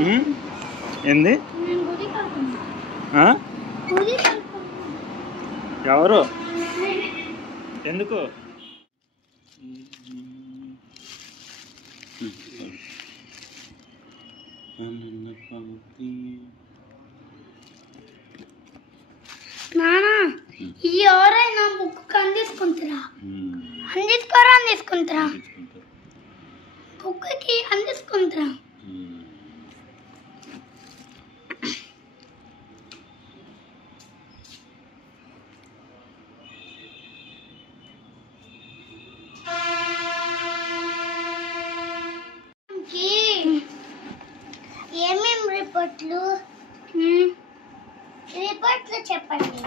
ఏంది ఎవరు ఎందుకు నానా ఎవరైనా బుక్ అందించుకుంటారా అందించుకోరా అందించుకుంటారా బుక్కి అందించుకుంటారా ఏమేం రిపోర్ట్లు చెప్పండి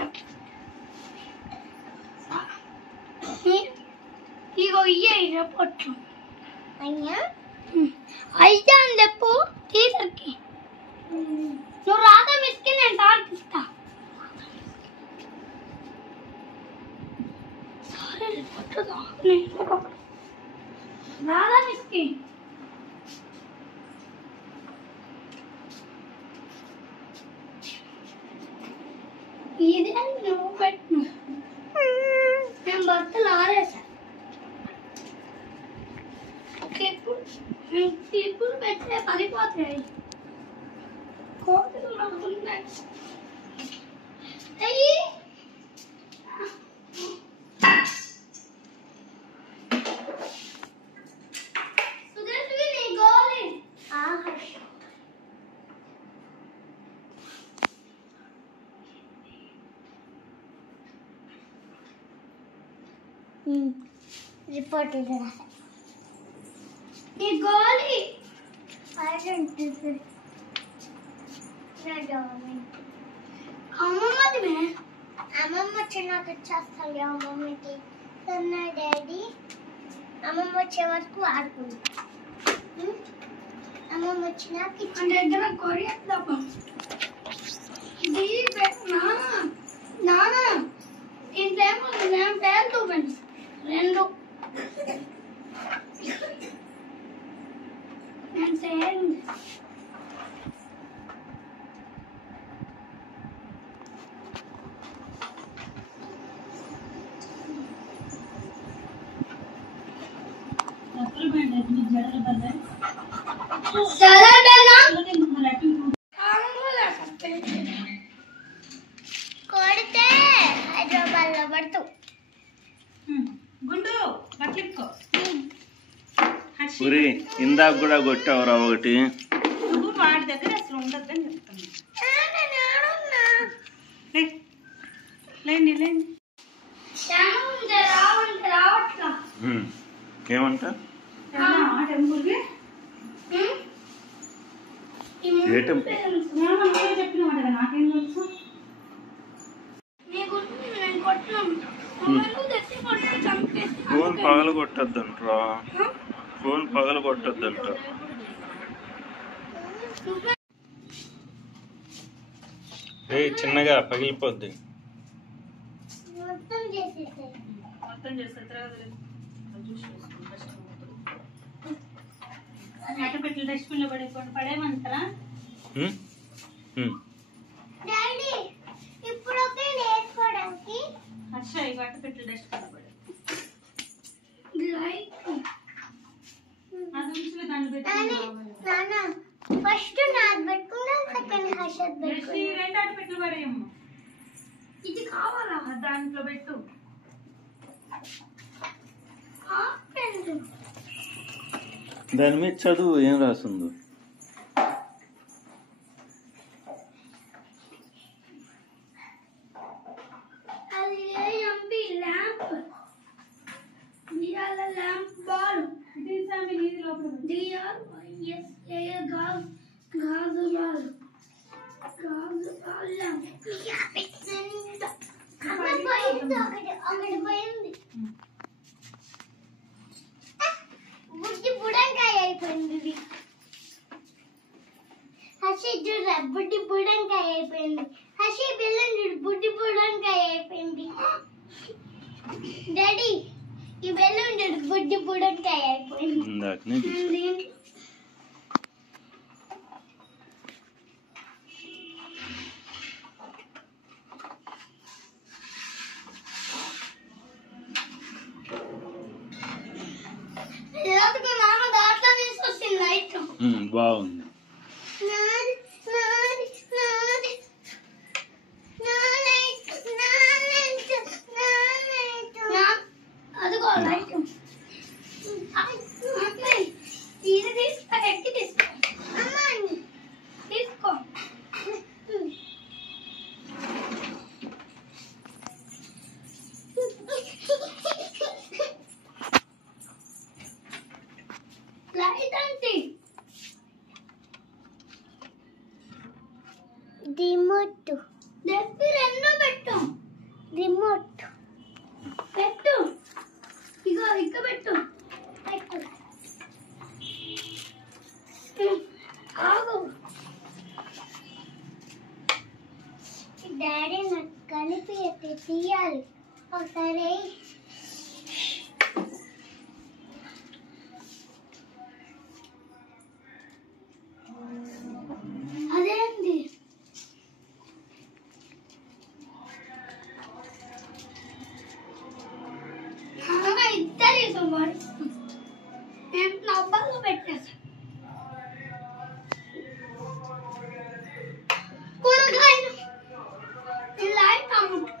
ఇగో ఇయ్యే రిపోర్ట్లు అయ్యా అయితే అని చెప్పు టీచర్కి నువ్వు రాధా మిస్కి నేను సార్కిస్తా సరే రిపోర్ట్ రాధా మిస్కి ఇదే నువ్వు పెట్టు నేను బట్టలు ఆరేసా క్లిప్పులు పెట్టే పడిపోతాయి కోతులు ఉన్నాయి అయ్యి సుదర్శి నీ గోలి రిపోర్ట్ ఈ గోలి అమ్మమ్మది అమ్మమ్మ వచ్చినాక ఇచ్చేస్తాను అమ్మమ్మకి నా డాడీ అమ్మమ్మ వచ్చే వరకు ఆడుకుంది అమ్మమ్మ వచ్చినాక దగ్గర కొరియేద్దాం నానా ఇంట్లో నేను పేర్లు రెండు నేను చేయండి కొడితే హైదరాబాద్ లో పడుతూ గుండు బట్లిక్కో పురి ఇందాక కూడా కొట్టావురా ఒకటి నువ్వు వాడి దగ్గర అసలు ఉండొద్దని చెప్తున్నా లేండి లేండి రావట్లా ఏమంట టెంపుల్కి ఏ టెంపుల్ చెప్పిన మాట కదా నాకేం తెలుసు ఫోన్ పగలు కొట్టద్దంట్రా ఫోన్ పగలు కొట్టద్దంట చిన్నగా పగిలిపోద్ది మొత్తం చేస్తే అట్ట పెట్టి డస్ట్బిన్ లో పడేయమంటారా హర్ష ఇవి అట్ట పెట్టి డస్ట్బిన్ లో పడే అది ఉంచి దాన్ని పెట్టి ఫస్ట్ నాది పెట్టుకున్నా సెకండ్ హర్షద్ పెట్టుకున్నా రెండు అట్ట పెట్టి పడేయమ్మ ఇది కావాలా దాంట్లో పెట్టు దాని మీద చదువు ఏం రాసిందో ల్యాంప్ బాల్ గాజు బాల్ ఒకటి పోయింది బుడ్డి బుడంకాయ అయిపోయింది హర్షి చూడ బుడ్డి బుడంకాయ అయిపోయింది హర్షి బెల్లం చూడు బుడ్డి బుడంకాయ అయిపోయింది డాడీ ఈ బెల్లం చూడు బుడ్డి బుడంకాయ అయిపోయింది బాగుంది. అదిగో లైట్ ఇది తీసుకో ఎక్కి తీసుకో తీసుకో లైట్ అంటే రిమోట్ చెప్పి రెండు పెట్టు రిమోట్ పెట్టు ఇగో ఇక్కడ పెట్టు పెట్టు ఆగు డాడీ నాకు కలిపి తీయాలి ఒకసారి అదేంటి ఇద్దరు నేను నవ్వాలో పెట్టేసాను కూరగాయలు లైట్ అమ్ముడు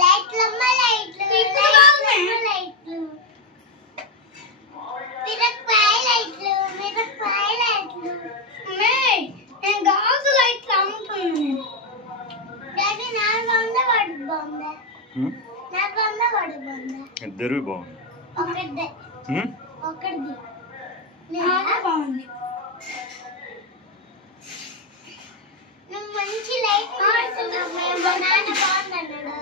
లైట్లమ్మ లైట్లు లైట్లు మిరపకాయ లైట్లు మిరపకాయ లైట్లు నేను గాజు లైట్లు అమ్ముతున్నాను డాడీ నా బొమ్మ వాడి బొమ్మ నా బొమ్మ వాడి బొమ్మ ఇద్దరు బాగుంది. ఒకటిది ఒకటిది చాలా బాగుంది. నువ్వు మంచి లైట్ నాన్న బాగుందన్నాడు.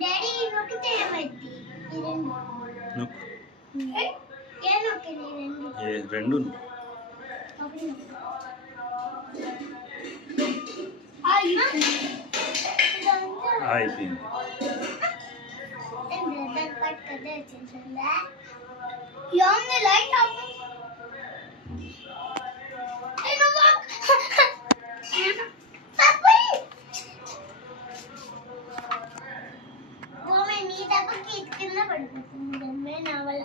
డాడీ నొక్కితే ఏమైంది? ఈ రెండు ఏ నొక్కింది? రెండు అయిపోయింది. లైట్ నీ దగ్గరికి కింద పడిపోతుంది నా వల్ల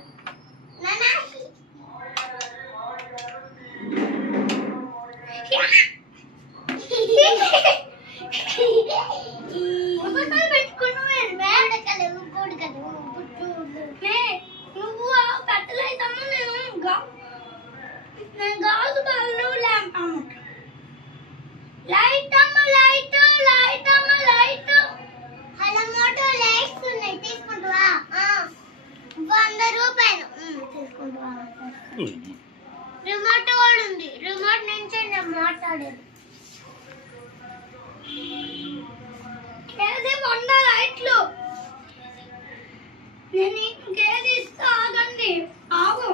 నువ్వు కట్టలేదమ్మా నేను గాజు బల్లు ల్యాంప్ అమ్మ లైట్ అమ్మ లైట్ లైట్ అమ్మ లైట్ అలా మోటో లైట్స్ ఉన్నాయి తీసుకుంటావా? 100 రూపాయలు తీసుకుంటావా? రిమోట్ కూడా ఉంది. రిమోట్ నుంచి నేను మాట్లాడేది. ఏది 100 లైట్లు నేను ఇంకేది ఇస్తా ఆగండి ఆగు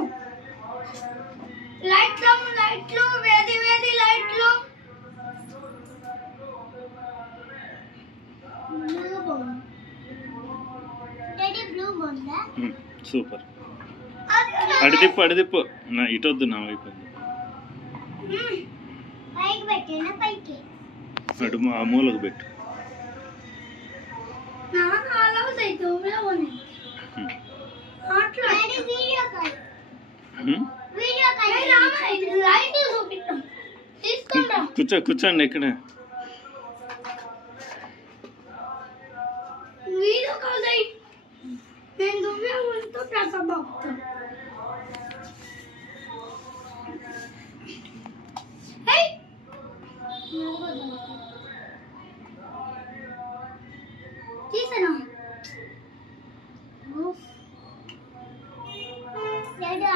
లైట్లు లైట్లు వేది వేది లైట్లు బ్లూ బాగుంది డాడీ బ్లూ బాగుందా? సూపర్. అడిదిప్పు నా ఇటొద్దు నా వైపు పైకి పెట్టినా పైకి అటు ఆ మూలకు పెట్టు. కూర్చోండి ఇక్కడ. వీడియో కాల్ నేను దువ్వెంతో ప్రసభక్తం తీసనా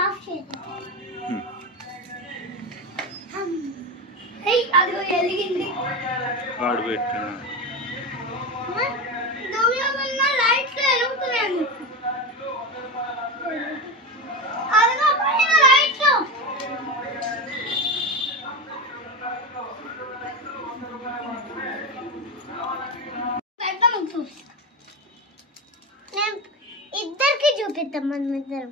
ఆఫ్ చేసి అదిగో వెలిగింది ఆడు పెట్టు. దువ్వెన్న లైట్స్ వెలుగుతున్నాయి అదిగో పైన లైట్స్ ఇద్దరికి చూపిద్దాం మనం ఇద్దరం.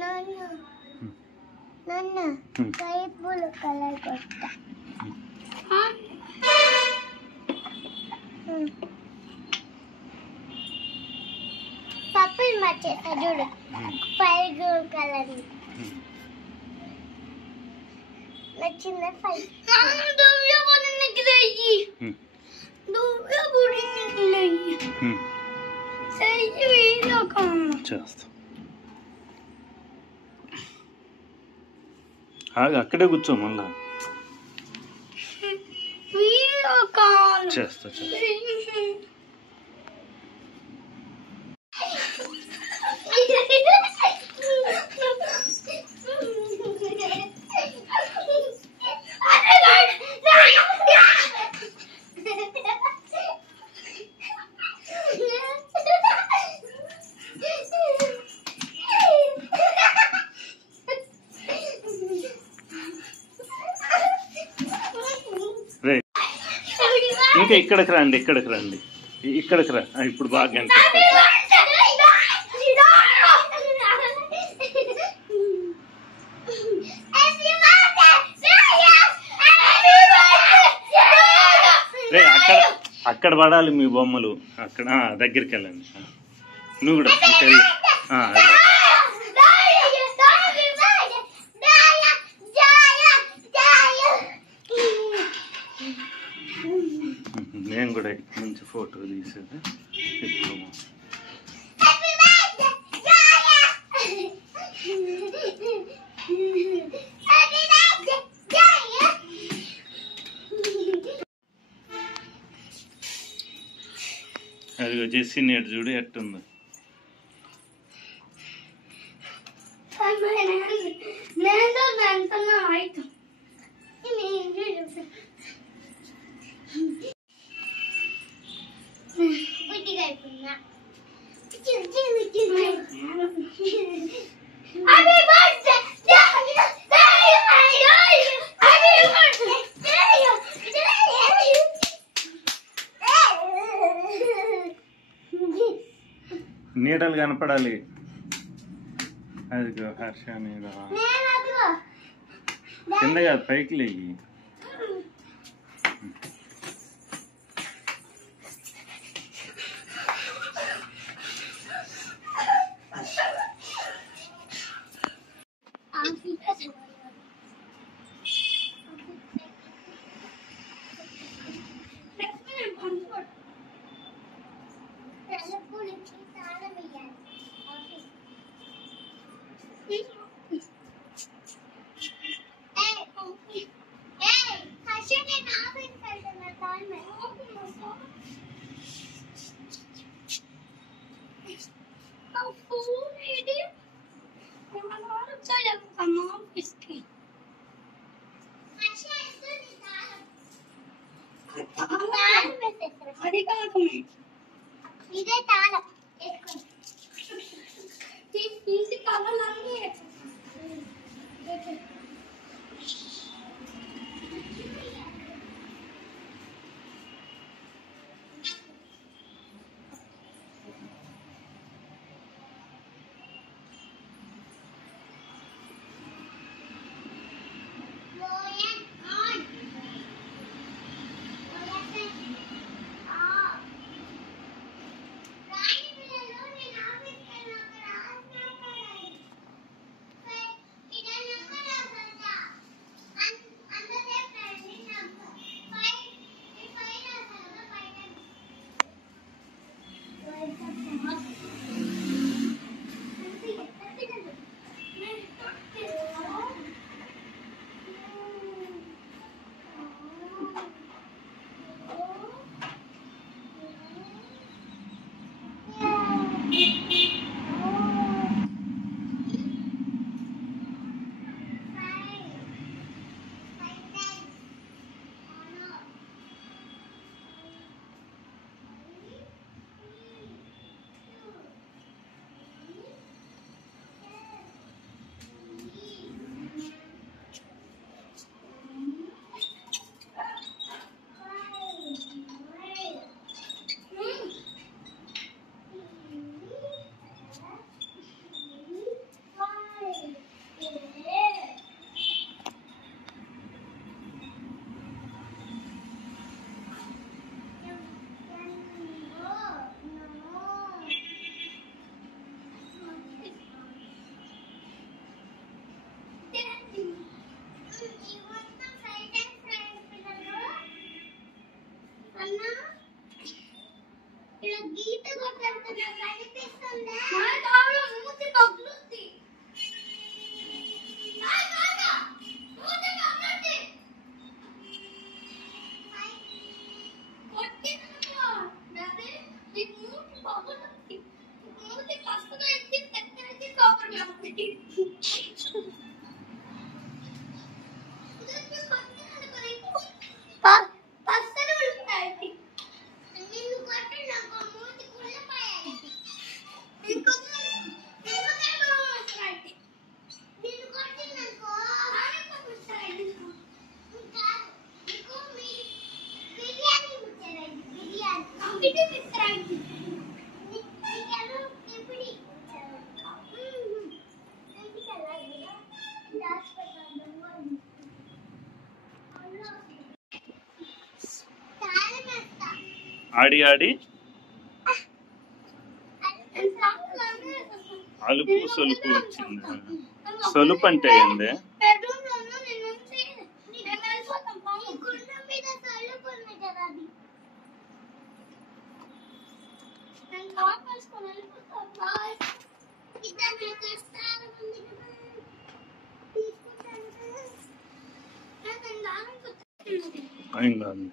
నాన్న నాన్న పైపులు కలర్ కొత్త వచ్చేస్తా చూడు ఫైవ్ కలర్ నచ్చిందా ఫైవ్ చేస్తా అక్కడే కూర్చో మళ్ళా చేస్తా ఇంకా ఇక్కడికి రండి ఇక్కడికి రా ఇప్పుడు బాగా అనిపిస్తుంది అక్కడ పడాలి మీ బొమ్మలు అక్కడ దగ్గరికి వెళ్ళండి నువ్వు కూడా వెళ్ళు నేను కూడా మంచి ఫోటో తీసేది ఇప్పుడు అదిగో జెస్సీ నేడు చూడు ఎట్టుంది నీడలు కనపడాలి అదిగో హర్ష నీడ కింద కాదు పైకి లేయి ఇదే తాళం ఆడి ఆడి అలుపు సొలుపు వచ్చింది. సొలుపు అంటే ఏంది? ఏం కాదు.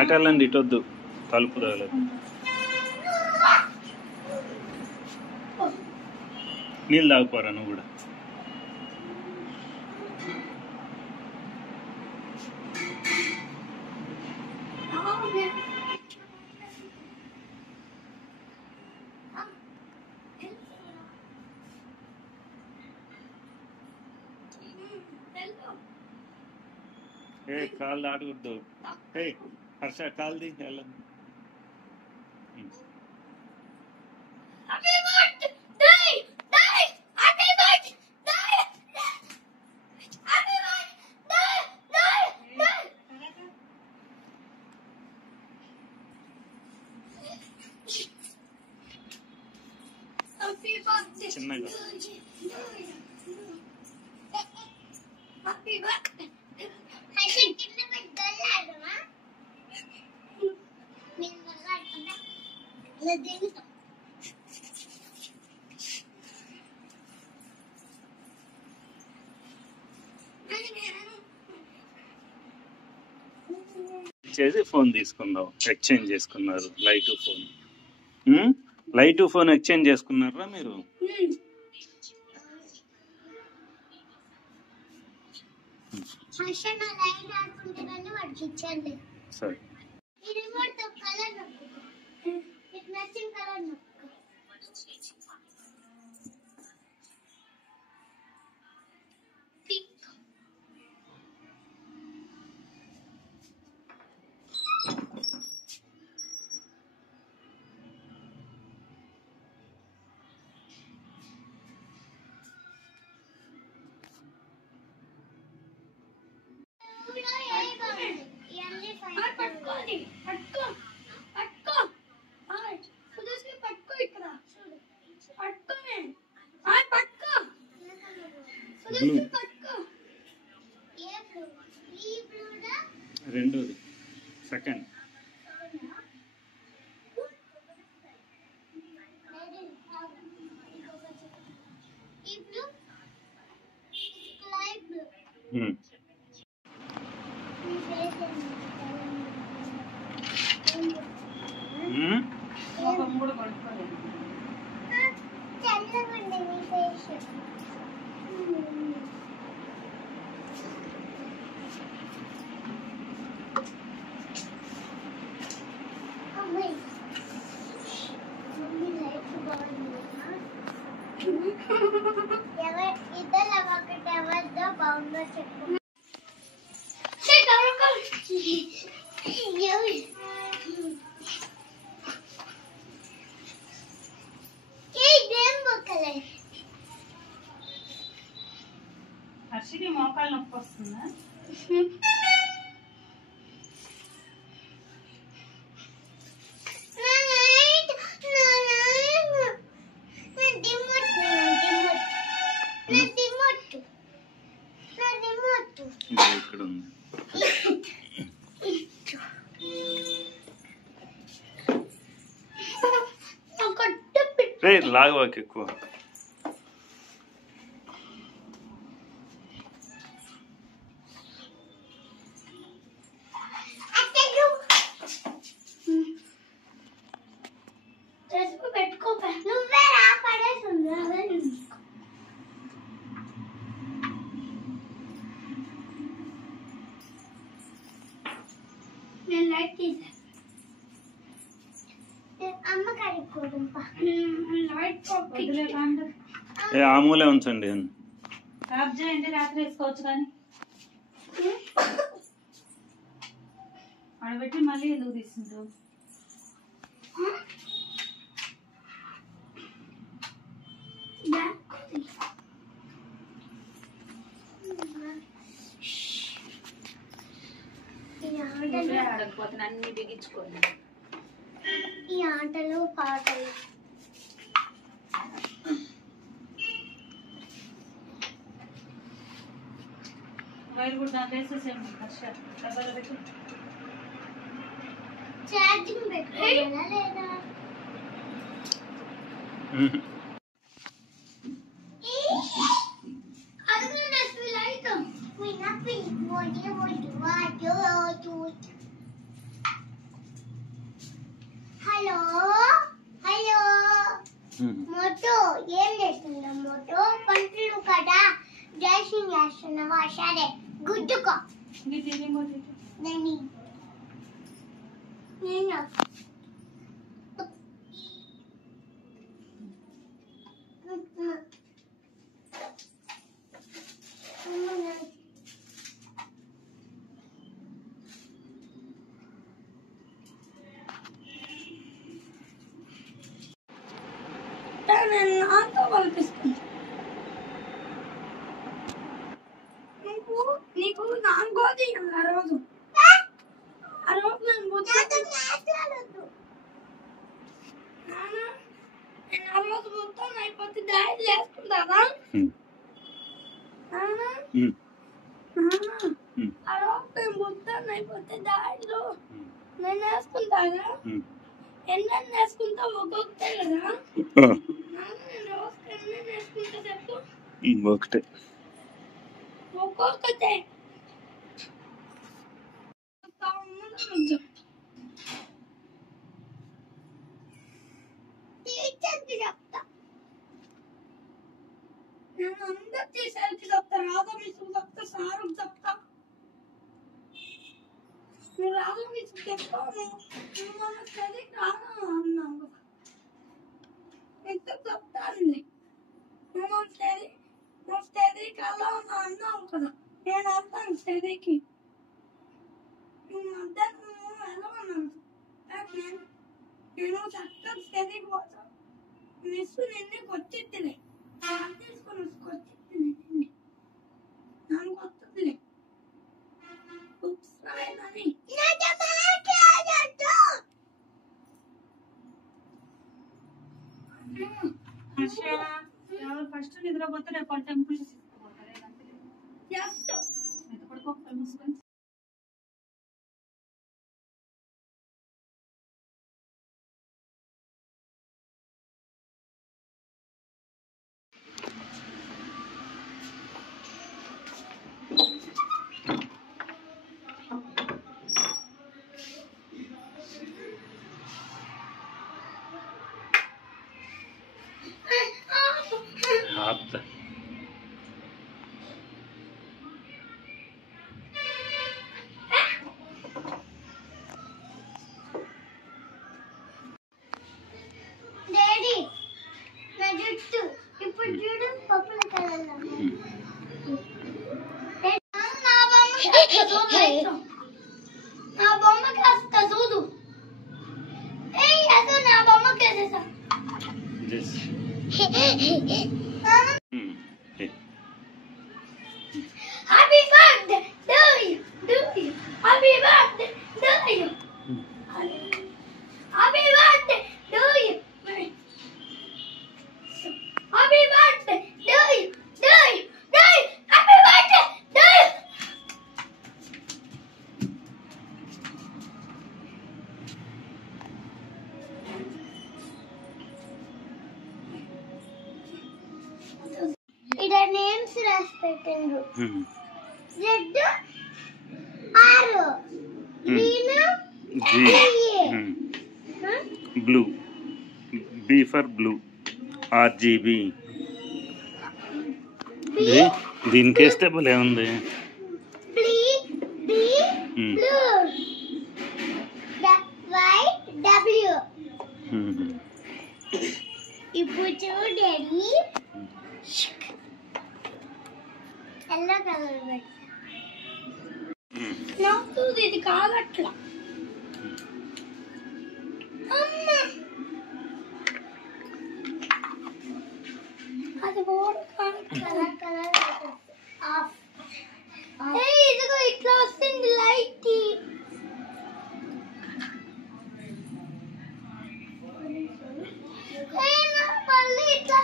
అటెళ్ళండి, ఇటొద్దు, తలుపు తగలదు. నీళ్ళు తాగిపోరా నువ్వు కూడా. ఏ కాళ్ళు ఆడకూడదు. ఏ హర్ష కాల్ది వెళ్ళదు. చిన్నగా చేసి ఫోన్ తీసుకుందాం. ఎక్స్చేంజ్ చేసుకున్నారు light phone. Light phone exchange చేసుకున్నారా మీరు? సరే. రెండోది సెకండ్. ఇద్దరు ఒకటి ఎవరిదో బాగుందో చెప్పు. హర్షికి మోకాలు నొప్పి వస్తుందా? ఇక్కడ ఉంది. రే లాగవాకి ఎక్కువ. నేను లైట్ తీసా. అమ్మ కడుక్కోవడం లైట్ వదిలే కాండు. ఆ మూలే ఉంచండి. ఆఫ్ చేయండి, రాత్రి వేసుకోవచ్చు. కానీ ఆడబెట్టి మళ్ళీ ఎందుకు తీస్తుంటావు? ఆడకపోతే అన్ని బిగించుకోండి. ఈ ఆటలు పాటలు వైర్ కూడా దాంట్లో వేసేసేయండి. హర్ష డబ్బాలో పెట్టి ఛార్జింగ్ పెట్టుకోవాలా లేదా? హలో హలో మోటో ఏం చేస్తున్నావు? మోటో పంటలు కదా డ్రెస్సింగ్ చేస్తున్నావా? సరే గుడ్డుకో. నేను నాతో కల్పిస్తాను. నీకు నాలుగోది ఆ రోజు నేను ఆ రోజు మొత్తం అయిపోతే డాడీ చేసుకుంటారా? ఆ రోజు నేను మొత్తం అయిపోతే డాడీలో నేను వేసుకుంటారా? ఎన్నెన్ని వేసుకుంటావు? ఒక్కొక్కటే కదా. నేను రోజుకి ఎన్నెన్ని వేసుకుంటా చెప్పు. ఒకటే. ఒక్కొక్కటే టీచర్కి చెప్తా. నేను అందరు టీచర్కి చెప్తా. రాధా మిస్కి చెప్తా, సారుకి చెప్తా. నువ్వు రాధా మిస్కి చెప్తావు. నువ్వు మన స్టడీకి రానా అన్నావు కదా. నీకు చెప్తానులే. నువ్వు స్టడీకి అలా అన్నావు కదా. నేను వెళ్తాను స్టడీకి. మధ్యాహ్నం వెళ్ళమన్నాను. నేను చక్కగా స్టడీకి పోతాను. మిస్ నిన్నే కొట్టిద్దిలే. తీసుకొని కొట్టిద్దిలే. నన్ను కొట్టదులే. బుక్స్ రాయనని హర్ష ఎవరు ఫస్ట్ నిద్రపోతే రేపు టెంపుల్ తీసుకుపోతారు. పడుకోవాలి మూసుకొని. డాడీ నా జుట్టు ఇప్పుడు చూడు పప్పుల కలర్ నా బొమ్మకి వస్తా చూడు. అదో నా బొమ్మకి వేసేసా. Happy birthday to you, happy birthday to you, happy birthday to you, happy birthday to you, happy birthday to you. Ida names రాసిపెట్టిండ్రు. Red or green blue B for blue RGB. దీనికి వేస్తే భలే ఉంది. ఇప్పుడు చూడండి ఎల్లో కలర్ నాకు ఇది కావట్లా. అది కలర్ కలర్ ఆఫ్. ఇదిగో ఇట్లా వస్తుంది లైట్. మళ్ళీ ఇట్లా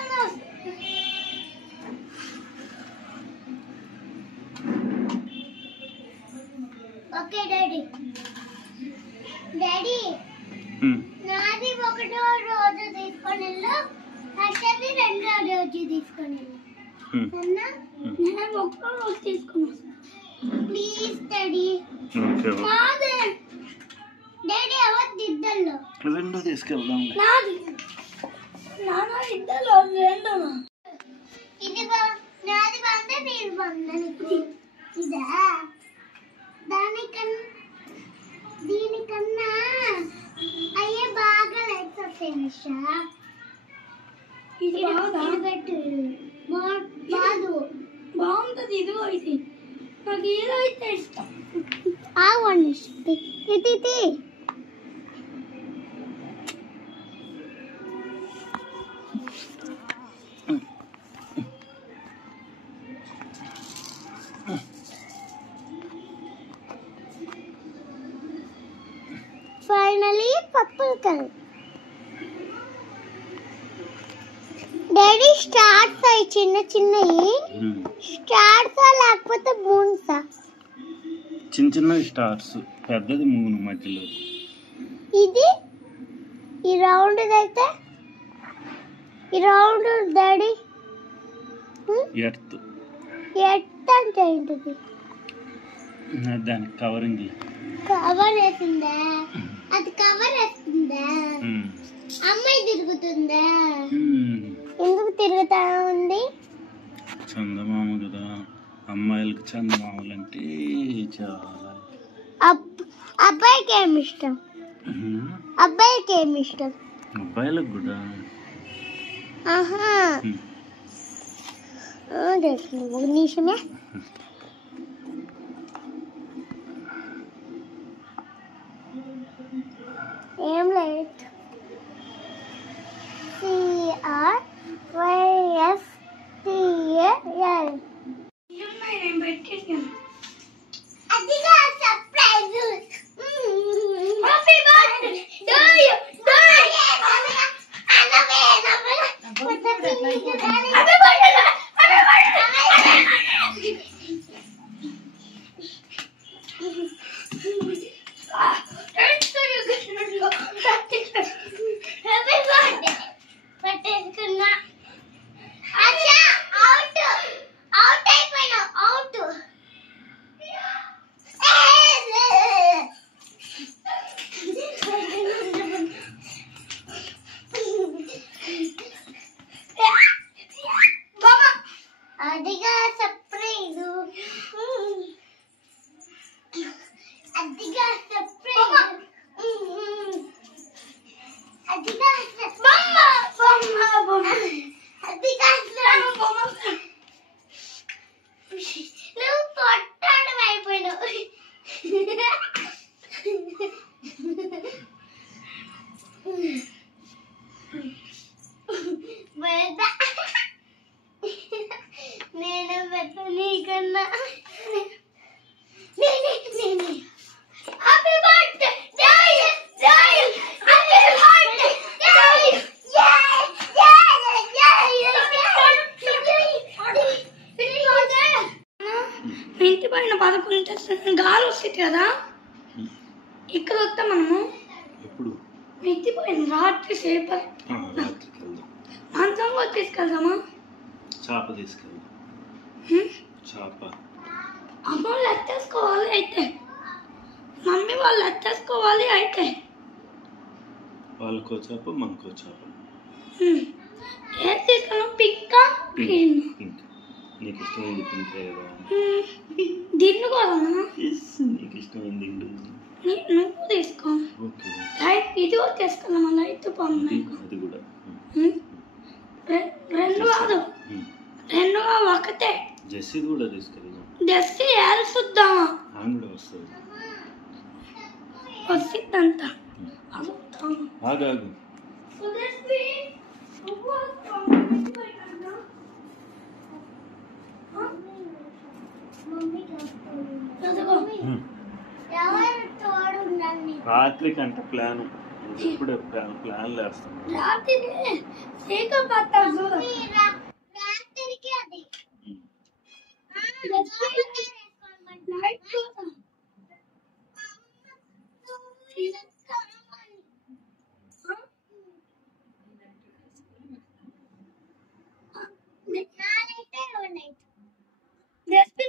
ఓకే డాడీ. డాడీ నాది ఒకటో రోజు తీసుకొని వెళ్ళు, అసలు రెండో రోజు తీసుకొని వెళ్ళు. నేను ఒకటో రోజు తీసుకున్నా. Please daddy. డాడీ అవద్దు ఇద్దరు రెండో తీసుకెళ్దాం. నాది నాన్న ఇద్దరు రెండు. ఇది నాది బాగుంది, నీది బాగుంది. ఇదా దీనికన్నా అయ్యే బాగా లైట్స్ వస్తాయి నిషా. ఇది పెట్టు బాదు బాగుంటుంది. ఇదిగో ఇది నాకు ఏదో అయితే ఇష్టం. ఆగండి ఇది finally purple colour. Daddy stars అయ్యి చిన్న చిన్నవి స్టార్స్ లేకపోతే మూన్స్. చిన్న చిన్న స్టార్స్, పెద్దది మూన్ మధ్యలో. ఇది ఈ రౌండ్ అయితే ఈ రౌండ్ డాడీ ఎర్త్. ఎర్త్ అంటే ఏంటిది? దానికి కవరింగ్. కవర్ వేసిందా? అది కవర్ వేస్తుందా? అమ్మాయి తిరుగుతుందా? ఎందుకు తిరుగుతా ఉంది? చందమామ కదా, అమ్మాయిలకు చందమామలు అంటే చాలా. అబ్బాయికి ఏమి ఇష్టం? అబ్బాయికి ఏమి ఇష్టం? అబ్బాయిలకు కూడా. ఆహా ఒక నిమిషమే. ఏం లేదు. CRYSTAL. అదిగా surprise. Happy birthday to you. అదిగా సర్ప్రైజ్. అదిగా సర్ప్రైజ్. అదిగా బొమ్మ బొమ్మ బొమ్మ. పైన పడుకుంటే గాలి వస్తుంది కదా, ఇక్కడ వస్తా మనము. ఎప్పుడు ఎత్తిపోయింది రాత్రి సేపు. రాత్రికి వెళ్దాం. మంచం కూడా తీసుకెళ్దామా? చేప తీసుకెళ్దాం. చేప అమ్మ వాళ్ళు ఎత్తేసుకోవాలి అయితే, మమ్మీ వాళ్ళు ఎత్తేసుకోవాలి అయితే. వాళ్ళకో చేప మనకో చేప. ఏం తీసుకున్నాం? పింకా గ్రీన్? పింక్. నీకు ఇష్టమైంది పింక్ కదా. దీన్ని కూడా నీకు ఇష్టమైంది నువ్వు తీసుకో. ఓకే. లైట్ ఇది కూడా తీసుకున్నామా? లైట్ పొంది అది కూడా రెండు కాదు, రెండు ఒకటే. జెస్సీ కూడా తీసుకెళ్దాం. జెస్సీ ఏల్చుద్దామా? ఆమె కూడా వస్తుంది. వచ్చిందంట. ఆగాగు. రాత్రి కంటే ప్లాన్ ఇప్పుడే ప్లాన్ వేస్తాం. రాత్రి సీకం పట్టాం చూడు.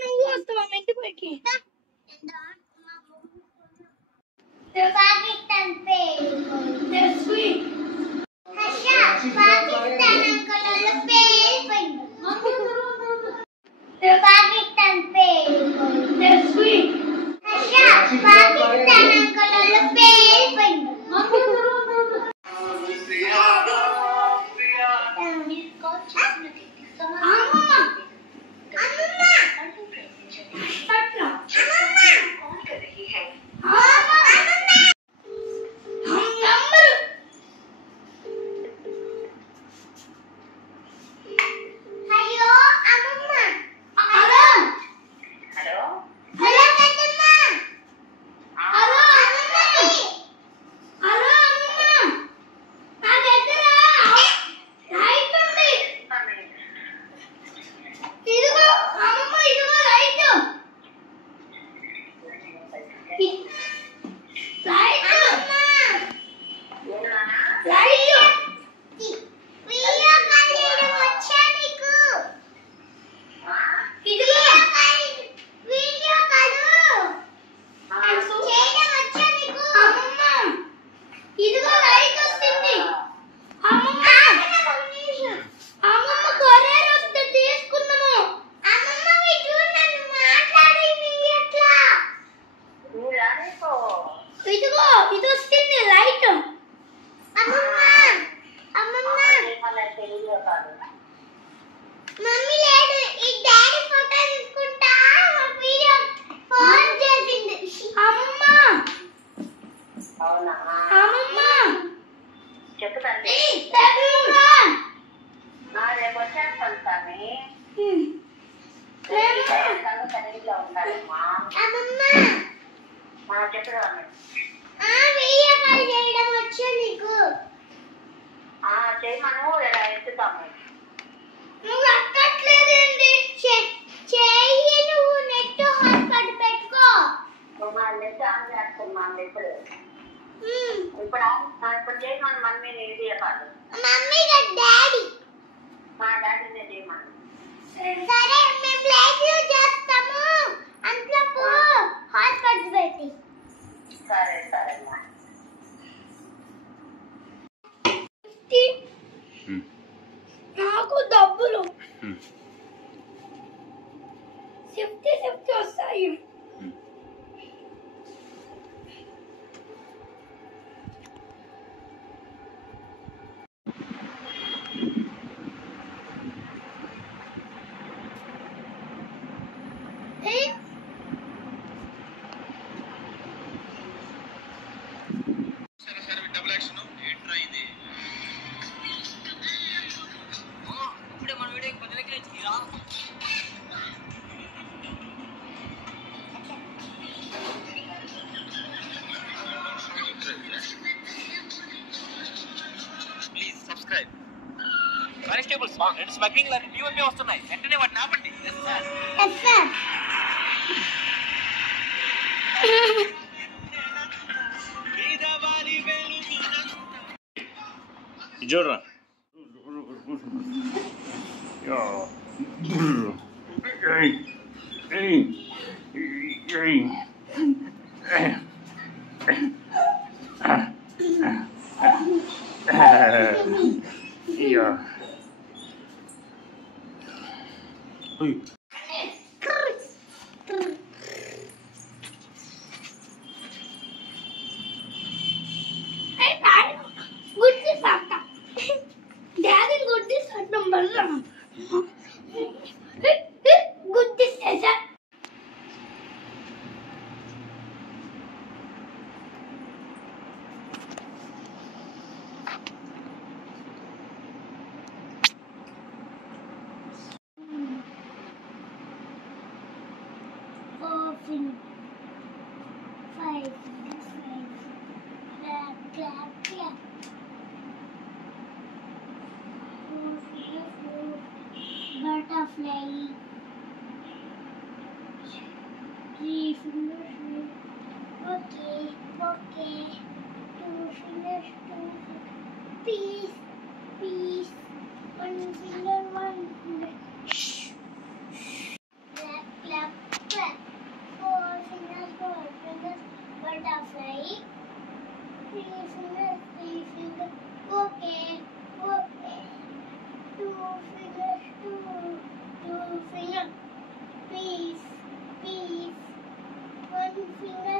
నువ్వు వస్తావా ఇంటి పైకి? పాకిస్తాన్ నాకు డబ్బులు 50 వస్తాయి. కానిస్టేబుల్స్ రెండు స్మగ్లింగ్ న్యూ వస్తున్నాయి, వెంటనే వాటిని ఆపండి. చూడరా Butterfly. 3 fingers. Okay. 2 fingers. Peace. 1 finger. Clap. 4 fingers. Butterfly. 3 fingers. Okay. 2 fingers. 2 fingers. Peace. 1 finger.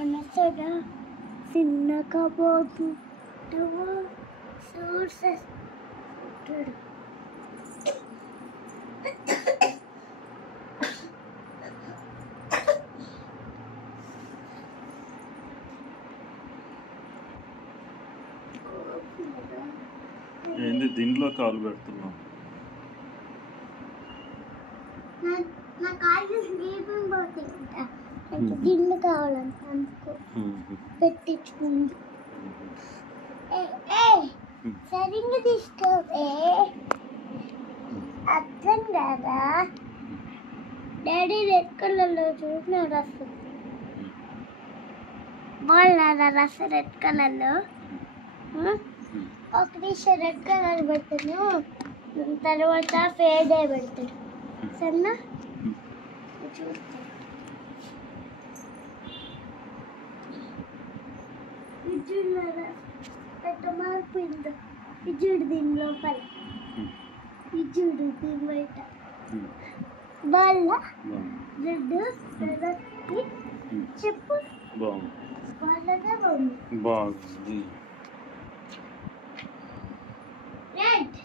Anasada Sinnakabodu sources. ఏంది దీంట్లో కాలు పెడుతున్నావు? నా కాళ్ళు స్లీపింగ్ పోతుంటా దిండు కావాలంట అందుకు పెట్టించుకుంది. సరిగ్గా తీసుకోవే అర్థం కదా. డాడీ రెడ్ కలర్లో చూసిన రసం బాగున్నారా? రసం రెడ్ కలర్లో ఒక నిమిషం రెడ్ కలర్ పెడతాను, తర్వాత ఫేడ్ అయి పెడతాడు. సరేనా? చూస్తాను. విజుడు ఎట్ట మారిపోయిందో. విజుడు దీని లోపల, విజుడు దీని బయట. వాళ్ళ రెడ్ చెప్పు. వాళ్ళదా బాగుంది. రెడ్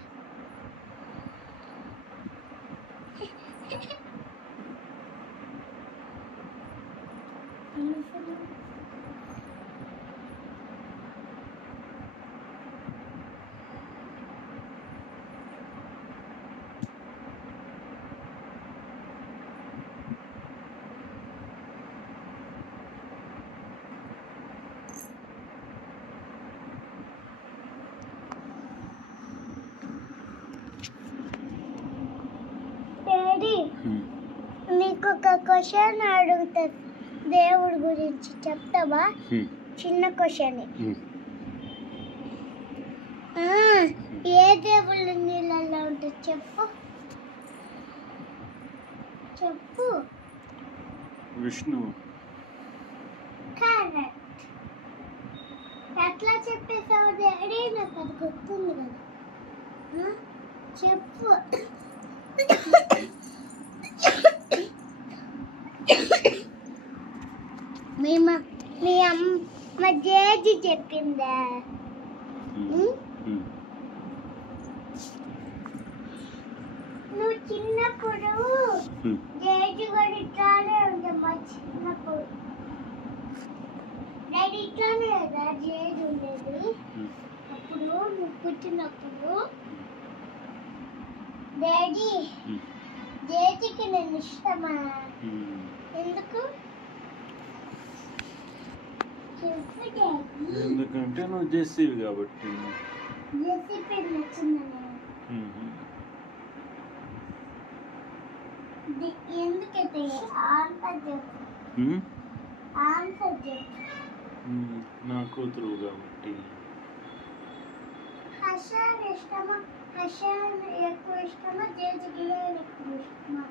నీకు ఒక క్వశ్చన్ అడుగుతాను దేవుడి గురించి, చెప్తావా? చిన్న క్వశ్చన్. ఏ దేవుళ్ళు నీళ్ళల్లో ఉంటుంది చెప్పు. విష్ణు. కరెక్ట్. ఎట్లా చెప్పేసావు డాడీ? నాకు అది గుర్తుంది కదా. చెప్పు. మీ అమ్మ జేజి చెప్పిందా? నువ్వు చిన్నప్పుడు జేజి కూడా ఇట్లానే ఉండమ్మా. చిన్నప్పుడు డాడీ ఇట్లానే కదా జేజి ఉండేది. అప్పుడు నువ్వు పుట్టినప్పుడు డాడీ జేజీకి నేను ఇష్టమా? ఎందుకు? ఎందుకంటే నువ్వు జెస్సీవి కాబట్టి. జెస్సీ పేరు నచ్చిందని. ఎందుకైతే ఆన్సర్ చెప్పు. ఆన్సర్ చెప్పు. నా కూతురు కాబట్టి. హర్ష ఇష్టమా? హర్ష ఎక్కువ ఇష్టమా? జేజీకి ఎక్కువ ఇష్టమా?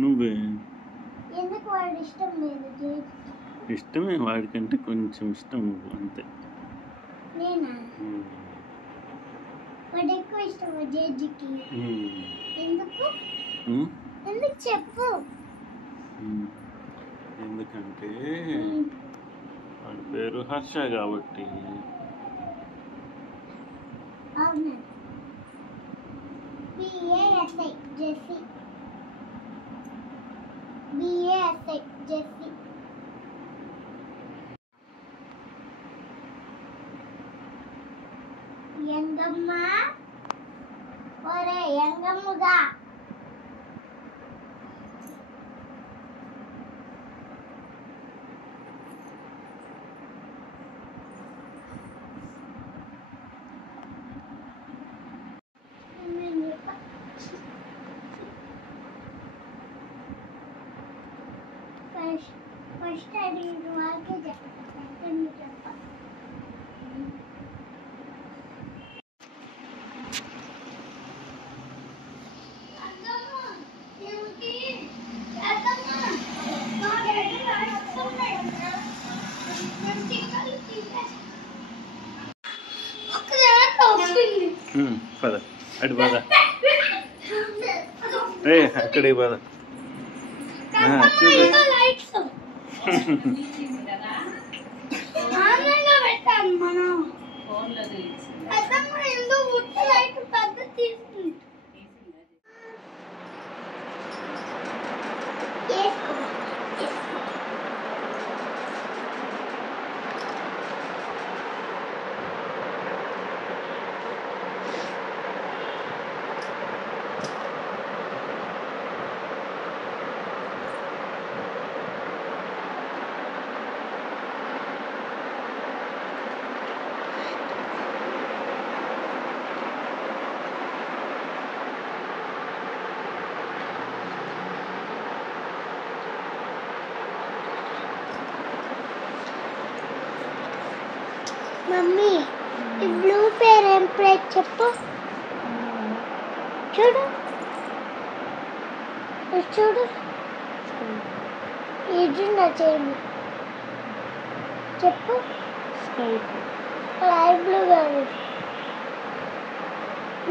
నువ్వే. ఎందుకు వాడు ఇష్టం లేదు జేజీకి? ఇష్టమే, వాడికంటే కొంచెం ఇష్టం అంతే. నేనా? వాడు ఎక్కువ ఇష్టమా జేజీకి? ఎందుకు? ఎందుకు చెప్పు. ఎందుకంటే వాడి పేరు హర్ష కాబట్టి. అవునా? బిఏఎస్ఐ జెస్సీ. బిఏఎస్ఐ జెస్సీ. ఎంగమ్మ, ఒరే ఎంగమ్ముగా. ఫస్ట్ అడిగిన వాళ్ళకే చెప్పండి. చెప్ప పద అటు పద. అక్కడికి పద. పెట్టాను మనం ఎందుకు లైట్ పెద్ద తీసుకుంది. మమ్మీ ఈ బ్లూ పేరు ఏం పేరు చెప్పు. చూడు చూడు ఇది నా చేయి చెప్పు. స్కై బ్లూ కాదు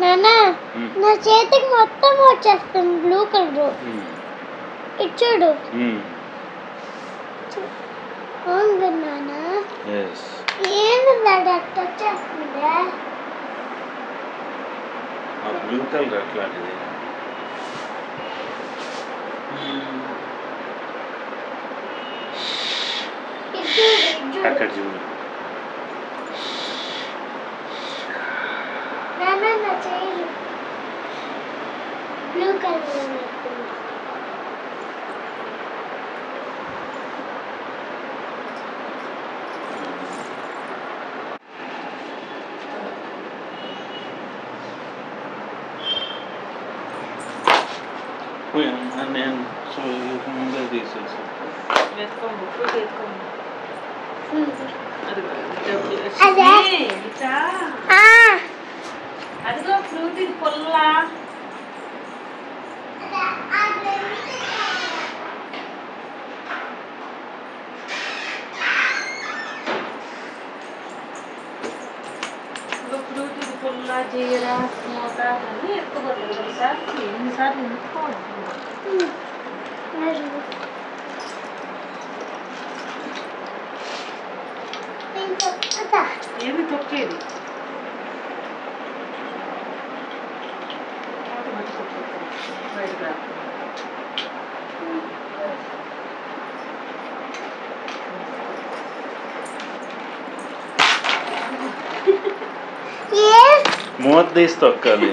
నాన్న, నా చేతికి మొత్తం వచ్చేస్తుంది బ్లూ కలర్. ఇది చూడు. అవును నాన్న. ఏంది అట్లా వచ్చేస్తుందా? బ్లూ కలర్ అట్లాంటిది. అక్కడ చూడు. నా చేయి బ్లూ కలర్. నేను ముందే తీసేసి అదిగో ఫ్రూట్ ఇది పొల్లా. ఫ్రూట్ ఇది పొల్లా జీరా మూట అని ఎత్తుకోలేదు. ఎన్నిసార్లు ఎన్నిసార్లు ఎత్తుకోవాలి. ఏమి తొక్కేది బయటకు. మూత తీసి తొక్కాలి.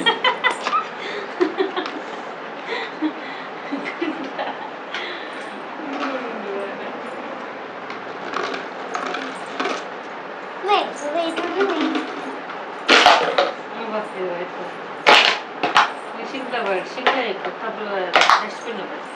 ఇదిగో ఎక్కువ సింక్లో పెట్టి సింక్లో ఎక్కువ టబ్లో డస్ట్బిన్లో పెట్టి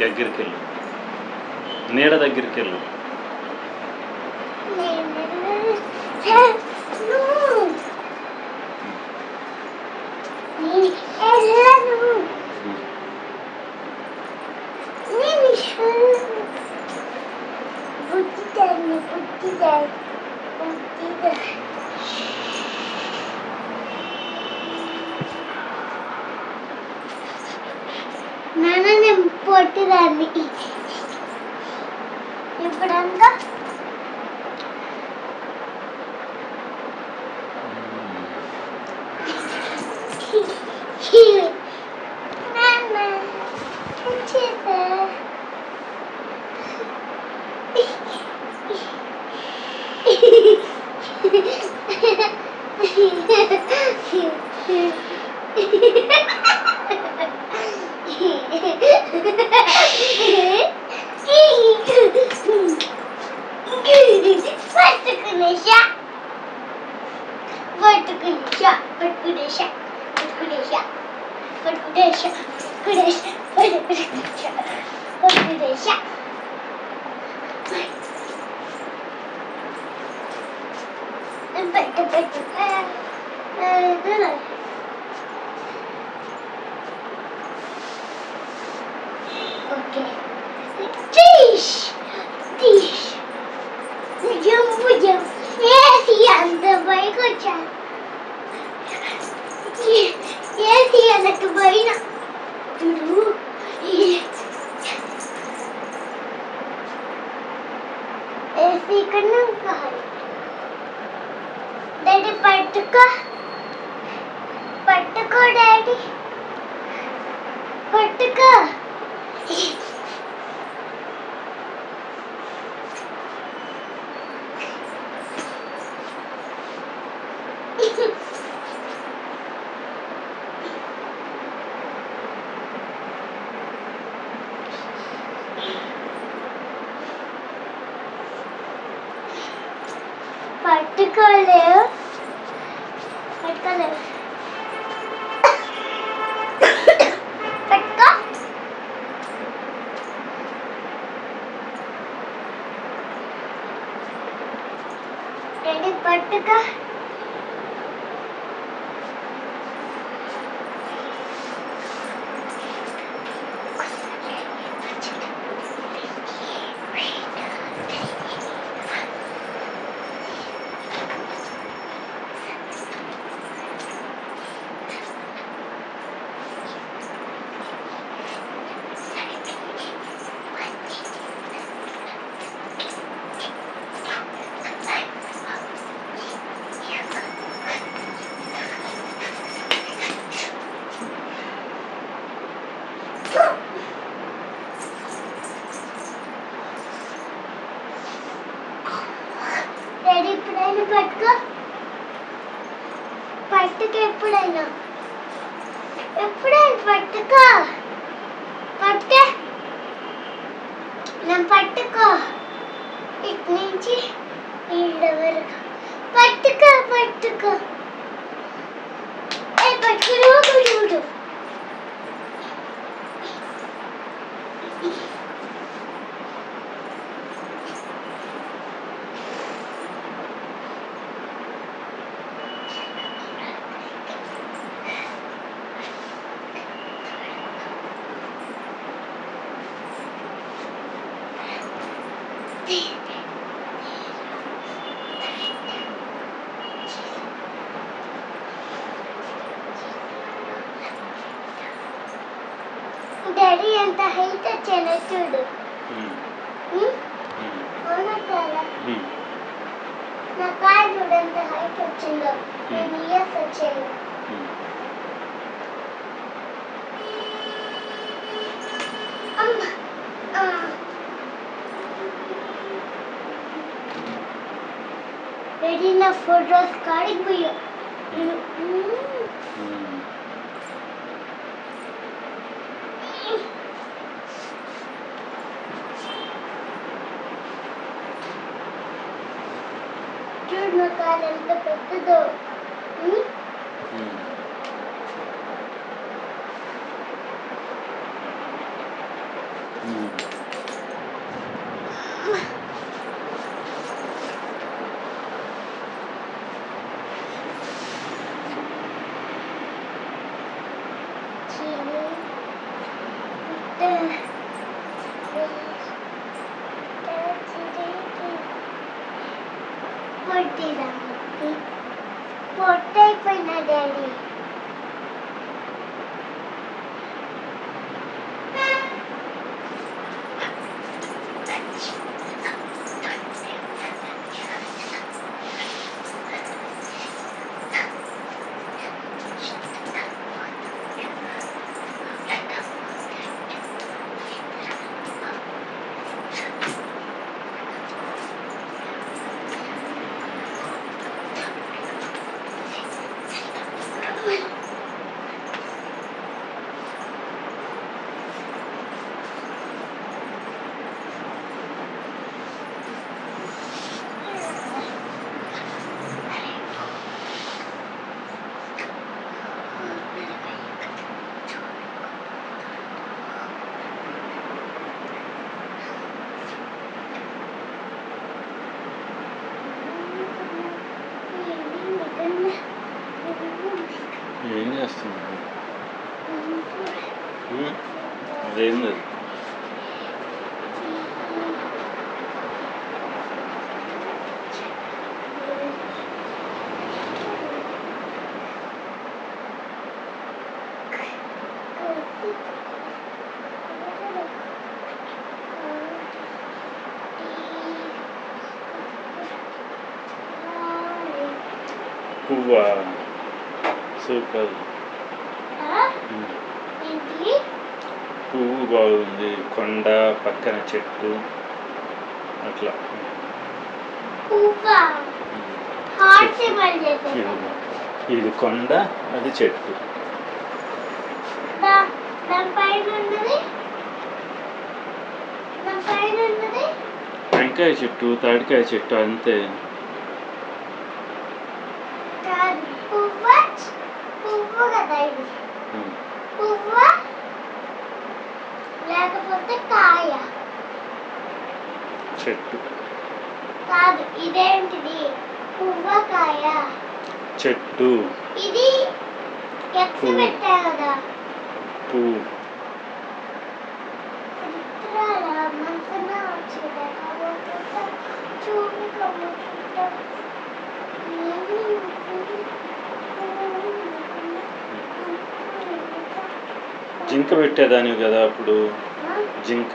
దగ్గరికి వెళ్ళు, నీడ దగ్గరికి వెళ్ళు. నాన్న నేను పొట్టిదాన్ని ఇప్పుడంతా నాన్న వచ్చేసా Okay. Fish! Fish! Jump! Yes, the bike వచ్చాను. Yes, నాకు పైన చూడు. ఏసీ కన్నా కాదు. డాడీ పట్టుకో డాడీ పట్టుకో. పట్టుకోలేవు పట్టుకో డాడీ పట్టుకో. డాడీ ఎప్పుడైనా పట్టుకో ఎప్పుడైనా పట్టుకో నేను పట్టుకో ఇటు నుంచి వీళ్ళ వరకు పట్టుకో పట్టుకో చూడు డాడీ ఎంత హైట్ వచ్చానో చూడు. ఉమ్, అవునా కదా? ఉమ్, నా కార్ చూడు ఎంత హైట్ వచ్చిందో. 10 ఇయర్స్ వచ్చాను. ఉమ్. అమ్మ డాడీ నా ఫోటోస్ కాడికి పోయా. చూడు నా కార్ ఎంత పెద్దదో. పొట్టైపోయినా డాడీ. ఏం చేస్తున్నావు? అదేం లేదు. పువ్వా? సూపర్. పువ్వు బాగుంది, కొండ పక్కన చెట్టు అట్లా. ఇది కొండ, అది చెట్టు. టెంకాయ చెట్టు, తాడికాయ చెట్టు అంతే. లేకపోతే కాయ చెట్టు కాదు. ఇదేంటిది? పువ్వకాయ చెట్టు. ఇది ఎక్స్ పెట్టా కదా. పువ్వు. మనసున వచ్చేదా చూపి కమ్ముకుంటా. జింక పెట్టేదానివి కదా అప్పుడు. జింక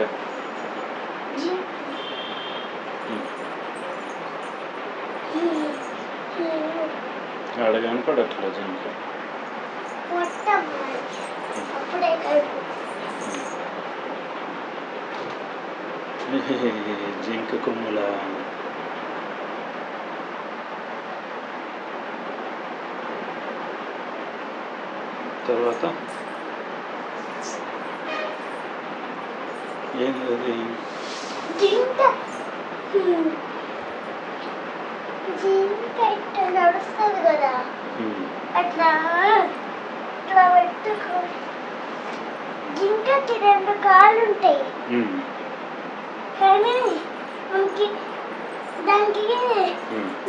ఆడ కనపడట్లా జింక. జింక కొమ్ముల. తర్వాత ఏం లేదు. జింక ఇట్లా నడుస్తుంది కదా, అట్లా ఇట్లా పెట్టుకో. జింకకి 2 కాళ్ళు ఉంటాయి కానీ దానికి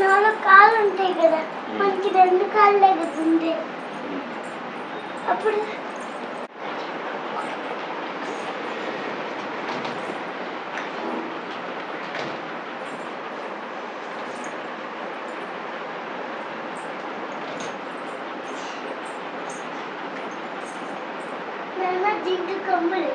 4 కాళ్ళు ఉంటాయి కదా. మనకి 2 కాళ్ళే కదా ఉండే. అప్పుడు జింక కమ్ములు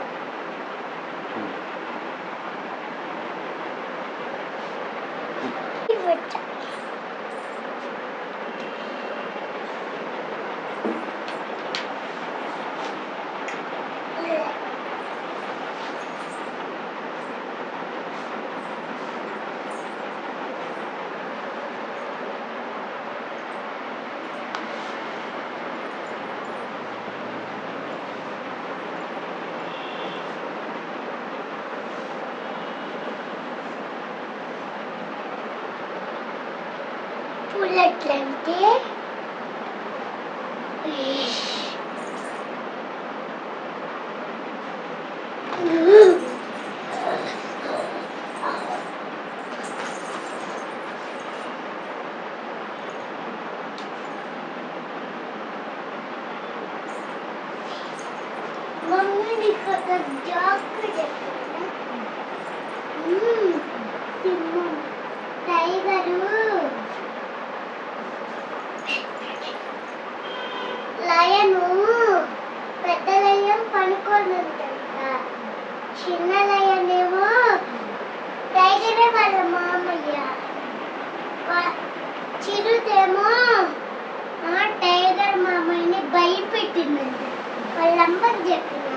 పూలట్లంటే మమ్మీ నీకు ఒక జాక్ చెప్పాను సింహం టైగరు లయను పెద్ద లయం పనుకొని ఉంటుంట చిన్న లయన్ ఏమో టైగరే వాళ్ళ మామయ్య చిరుతేమో టైగర్ మామయ్యని భయపెట్టిందంట వాళ్ళమ్మకి చెప్పినారు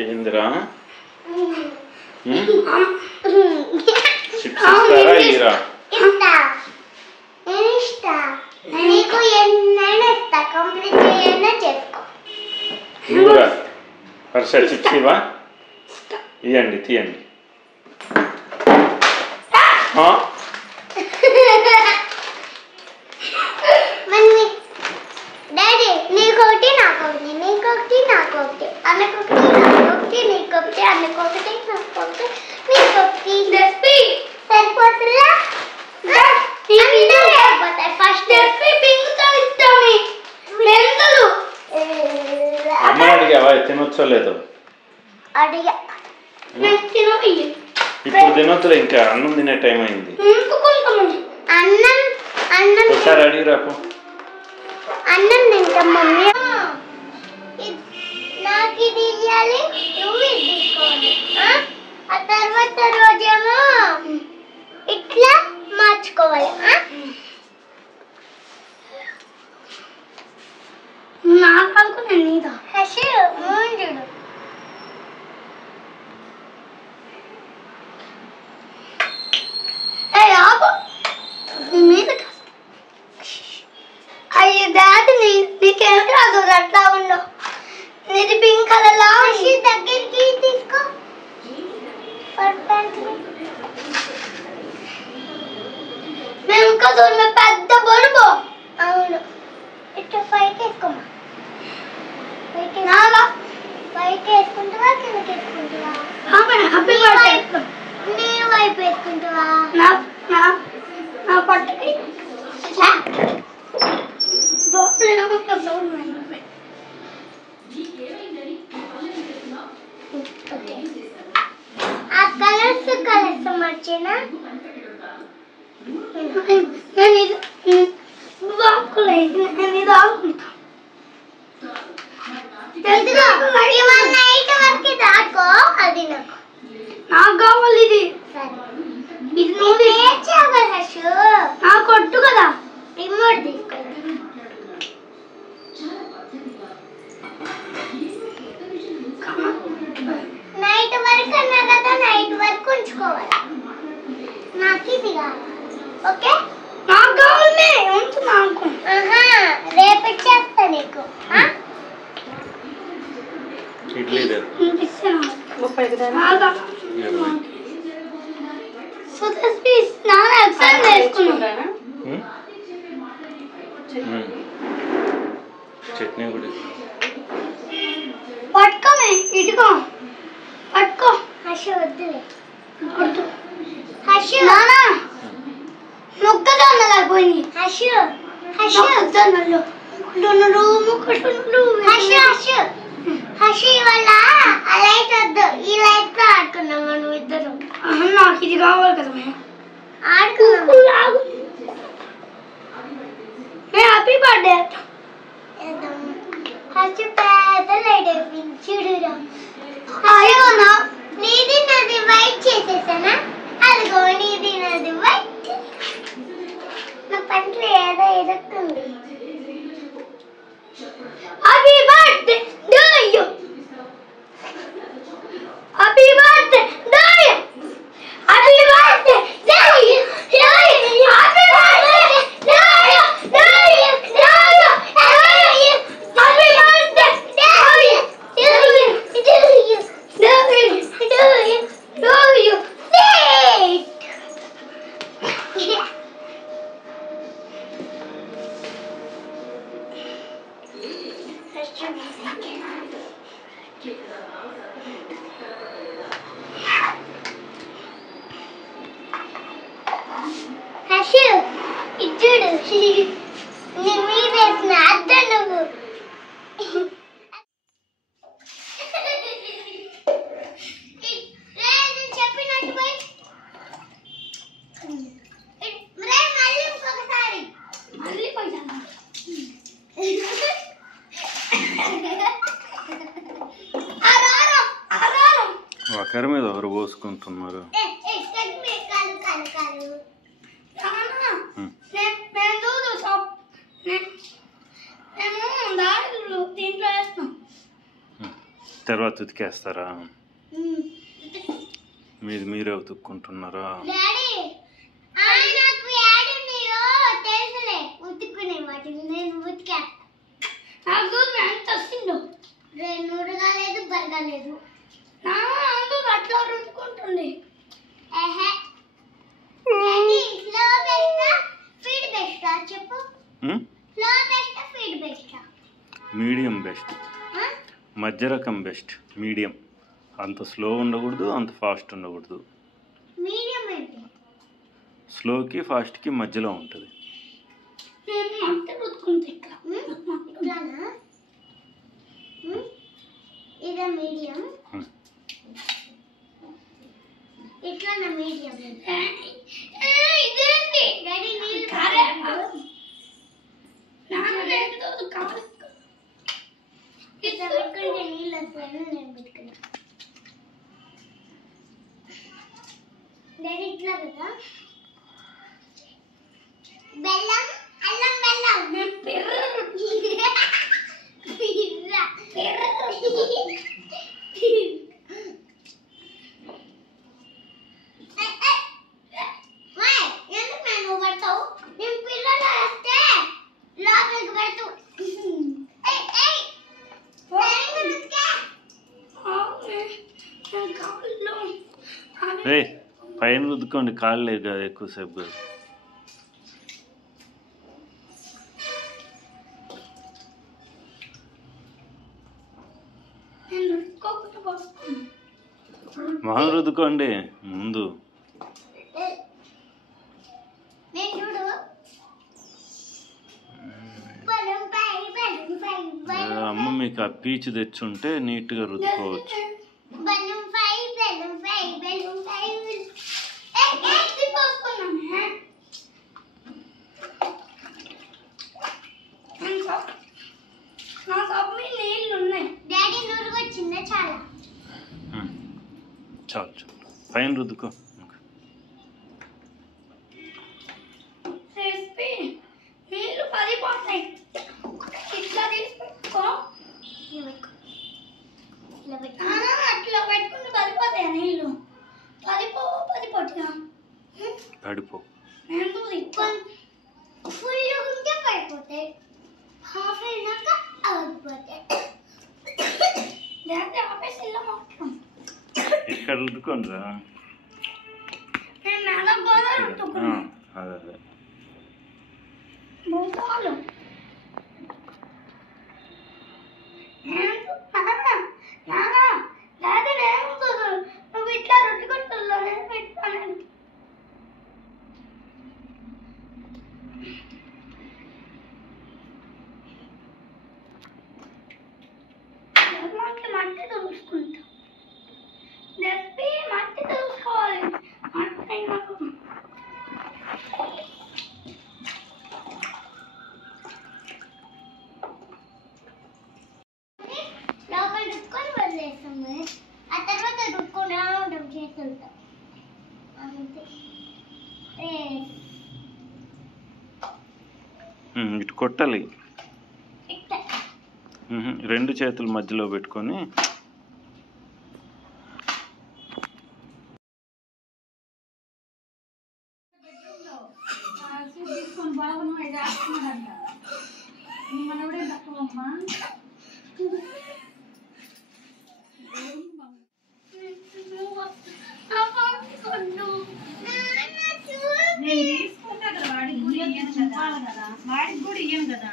ఏందిరా చిప్స్ ఇస్తారా ఇరా నీకు ఎన్నైనా ఇస్తా కంప్లీట్ చేయనా చేసుకో నువ్వురా హర్ష చిప్స్ ఇవా ఇవ్వండి తీయండి డాడీ నీకొకటి నాకొకటి నీకొకటి నాకొకటి అన్నకొకటి నాకొకటి నీకొకటి అన్నకొకటి నాకొకటి నీకొకటి సరిపోతుందా ఫస్ట్ అమ్మ అడిగావా తినొచ్చో లేదో అడిగా ఇప్పుడు తినొచ్చులే ఇంకా అన్నం తినే టైం అయింది అన్నం అన్నం ఒకసారి అడిగి రాకు అన్నం తింటాం మమ్మీ నాకు ఇది ఇవ్వాలి నువ్వు ఇది తీసుకోవాలి ఆ తర్వాత రోజేమో ఇట్లా మార్చుకోవాలి నాకు అనుకున్నాను నీదా చూడు మీద అయ్యో డాడీ నీకేం రాదు అట్లా ఉండవు నీది పింక్ కలర్ లా దగ్గరికి తీసుకో మేము ఇంకా చూడ పెద్ద బరువు అవును ఇట్లా పైకి వేసుకోమా పైకి వేసుకుంటావా కిందకి వేసుకుంటావా నీ వైపు వేసుకుంటావా నా పట్టుకి ఆ కలర్స్ మార్చేనా నేను ఇది ఆడుకుంటా నైట్ వరకు దాకో అది నాకు కావాలి ఇది ఇది నువ్వు నాకు కొట్టు కదా రిమోట్ తీసుకోండి నైట్ వరకు అన్నా కదా నైట్ వరకు ఉంచుకోవాలి నాకు ఇది కావాలి ఓకే దగ్గర సో రెసిపీ నాన్న ఎక్సైజ్ చేసుకున్నాను. చట్నీ కూడా పట్టుకోమే ఇటుకో పట్టుకో వద్దు నాన్న మొక్కజొన్నలు అయిపోయింది. మొక్కజొన్నలు వల్ల ఆ లైట్ వద్దు, ఈ లైట్ తో ఆడుకున్నాం మనం ఇద్దరు. నాకు ఇది కావాలి కదా ఆడుకున్నాం. హ్యాపీ బర్త్డే ఫస్ట్ పెద్ద లైట్ అయిపోయింది చూడురా. నీది నాది వైట్ చేసేసానా? అదిగో నీది నాది వైట్. నా పంటలో ఏదో ఇరుక్కుంది. Happy birthday to you. Happy birthday to you. Happy birthday to you. Happy birthday to you. ఒకరి మీద ఒకరు పోసుకుంటున్నారు. తర్వాత ఉతికేస్తారా? మీరే ఉతుక్కుంటున్నారా? లేదు అట్లా రుద్దుకుంటుంది. మీడియం బెస్ట్, మధ్య రకం బెస్ట్. మీడియం, అంత స్లో ఉండకూడదు, అంత ఫాస్ట్ ఉండకూడదు. స్లోకి ఫాస్ట్కి మధ్యలో ఉంటుంది. ఇదే మీడియం, ఇట్లా నా మీడియం. ఇదేంటి డాడీ నీళ్ళు కారే నాన్న లేదు కారే ఇట్లా పెట్టుకుంటే నీళ్ళు వస్తాయని నేను పెట్టుకున్నా. డాడీ ఇట్లా కదా బెల్లం అల్లం బెల్లం పైన రుద్దుకోండి, కాళ్ళు లేదు ఎక్కువసేపు కాదు. మొహం రుద్దుకోండి ముందు. అమ్మ మీకు ఆ పీచు తెచ్చుంటే నీట్గా రుద్దుకోవచ్చు. చాలు చాలు, పైన రుద్దుకో. పడిపో ఇక్కడ రుద్దుకోనరా. అదే నువ్వు ఇట్లా రొట్టి కొట్టుల్లో నేను పెట్టాను. మట్టి తెలుసుకుంటా, మట్టి తెలుసుకోవాలి. మట్టి నాకు లోపల రుక్కొని వదిలేస్తాము. ఆ తర్వాత రుక్కుండా ఉంటాం చేతులతో. ఇటు కొట్టాలి. రెండు చేతుల మధ్యలో పెట్టుకొని వాడికి కూడా ఇయ్యం కదా.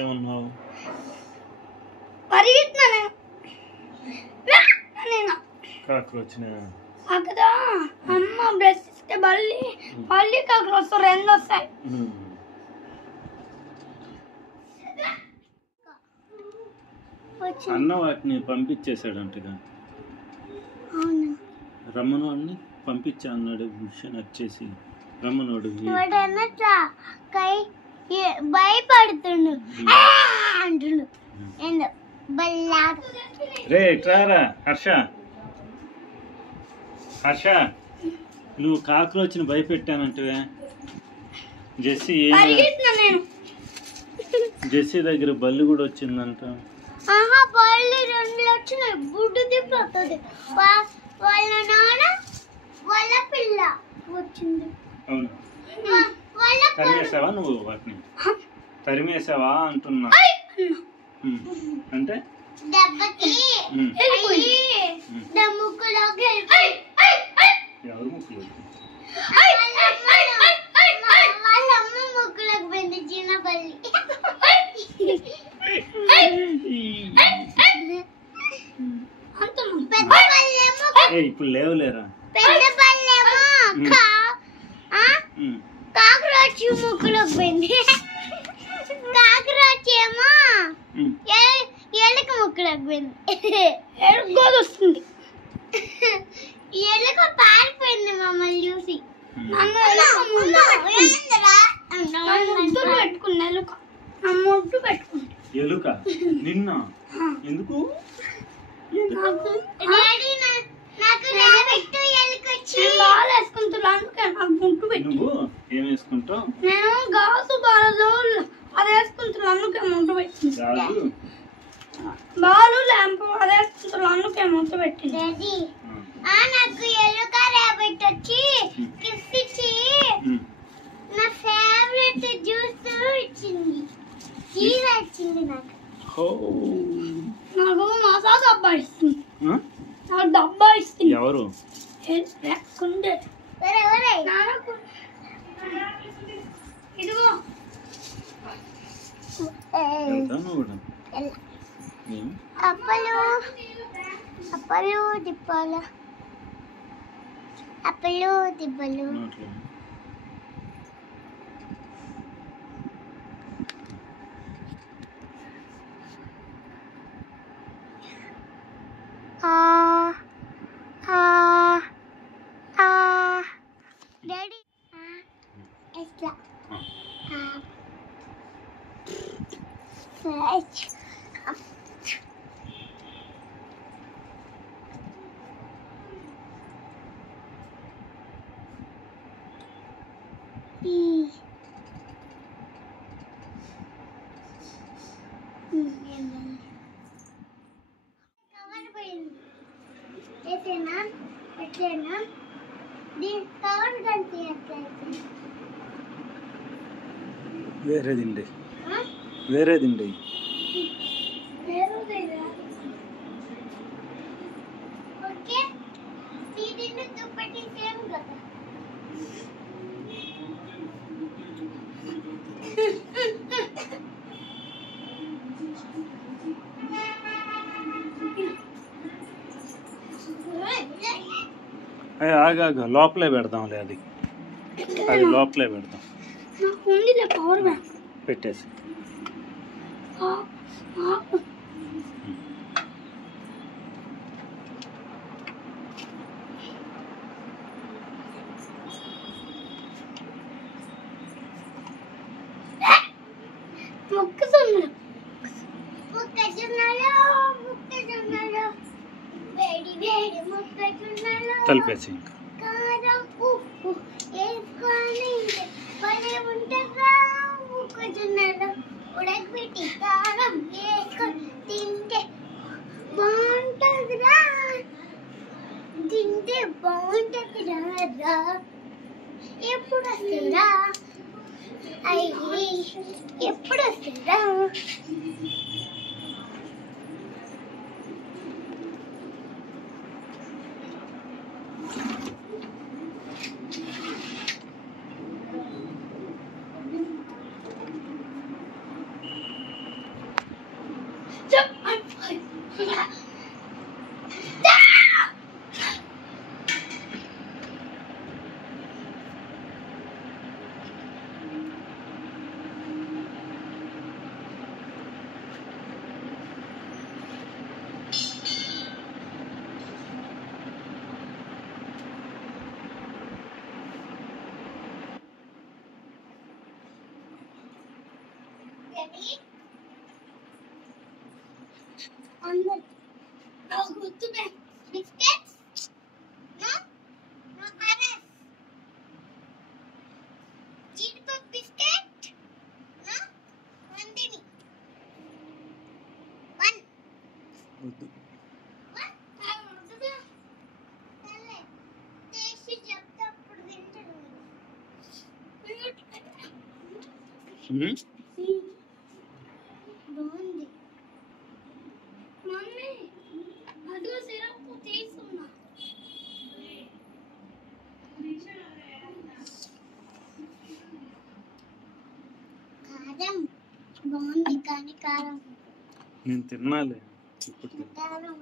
ఏమన్నావు? కాక్రోచ్ అక్కడ అమ్మ బ్రష్ ఇస్తే మళ్ళీ కాక్రోచ్ రెండు వస్తాయి. అన్న వాటిని పంపించేశాడంటగా. రమ్మనోడిని పంపించా అన్నాడు. మిషన్ వచ్చేసి రమ్మనోడు భయపడుతుండు అంటుండు. రే ట్రారా హర్ష, హర్ష నువ్వు కాక్రోచ్ని భయపెట్టానంటే జెస్సీ జెస్సీ దగ్గర బల్లి కూడా వచ్చిందంట. బల్లి రెండు వచ్చినాయి. గుడ్డు తిప్పుతుంది. వాళ్ళ నాన్న వాళ్ళ పిల్ల వచ్చింది. అవును, తరిమేసావా నువ్వు? వాటిని తరిమేసావా అంటున్నా. అంటే ఎవరు ముక్కులు? ముక్కులకు పోయింది చిన్న బల్లి. ఇప్పుడు లేవులేరా? పెద్ద పళ్ళేమో కాక్రోచ్ ముక్కులోకి పోయింది. కాక్రోచ్ ఏమో ఎలుక ముక్కులోకి పోయింది. ఎలుక వస్తుంది. ఎలుక పారిపోయింది మమ్మల్ని చూసి. ముద్దు పెట్టుకున్నా ఎలుక. ముద్దు పెట్టుకుంది ఎలుక నిన్న. ఎందుకు? నువ్వు ఏం వేసుకుంటావు? నేను గాజు బాలు అది వేసుకుంటున్నా. అందుకే ముందు పెట్టింది. బాలు ల్యాంప్ అది వేసుకుంటున్నా. అందుకే ముందు పెట్టింది. నాకు ఎలుక ర్యాబిట్ వచ్చి గిఫ్ట్ ఇచ్చి నా ఫేవరెట్ జ్యూస్ ఇచ్చింది. కీరా ఇచ్చింది నాకు. నాకు మసా డబ్బా ఇస్తుంది. నాకు డబ్బా ఇస్తుంది. ఎవరు? ఇదిగో అప్పలు అప్పలు దిప్పాల అప్పలు దిబ్బలు. కవర్ పోయింది ఎట్లేనా ఎట్లేనా దీని కవర్ కంటే ఎట్లయితే వేరేదిండి వేరేదిండి ఓకే దీని దుప్పటి సేమ్ కదా ఆగా లోపలే పెడదాంలే అది అది లోపలే పెడదాం నాకు ఉందిలే పవర్ బ్యాంక్ పెట్టేసి మొక్కజొన్నలు వేడి వేడి మొక్కజొన్నలు కలిపేసి ఇంకా కారం ఉప్పు వేసుకొని భలే ఉంటుందా మొక్కజొన్నలు ఉడకబెట్టి కారం వేసుకొని తింటే బాగుంటుందిరా తింటే బాగుంటుందిరా ఎప్పుడు వస్తుందా అయ్యి ఎప్పుడు వస్తుందా బిస్కెట్స్ జీడిపప్పు బిస్కెట్ వండిని బాగుంది మమ్మీ అదో సిరప్ తీసుకున్నా కారం బాగుంది కానీ కారం నేను తినాలి ఇప్పుడు కారం